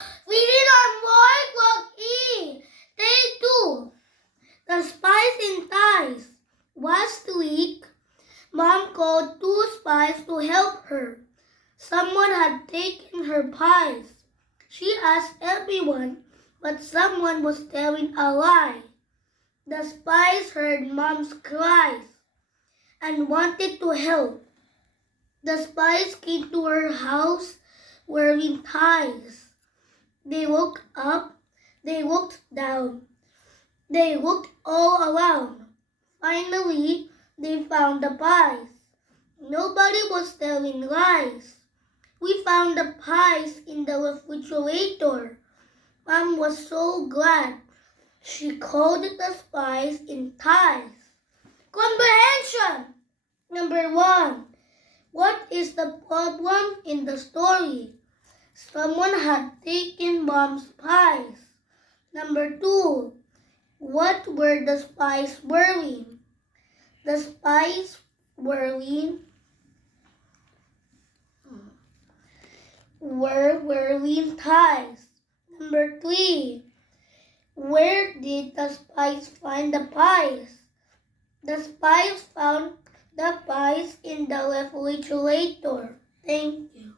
Reading on Workbook E. Day 2. The spies in ties. Last week, Mom called 2 spies to help her. Someone had taken her pies. She asked everyone, but someone was telling a lie. The spies heard Mom's cries and wanted to help. The spies came to her house wearing ties. They woke up, they looked down, they looked all around. Finally, they found the pies. Nobody was telling lies. We found the pies in the refrigerator. Mom was so glad. She called the spies in ties. Comprehension! Number 1. What is the problem in the story? Someone had taken Mom's pies. Number 2. What were the spies wearing? The spies were wearing ties. Number 3. Where did the spies find the pies? The spies found the pies in the refrigerator. Thank you.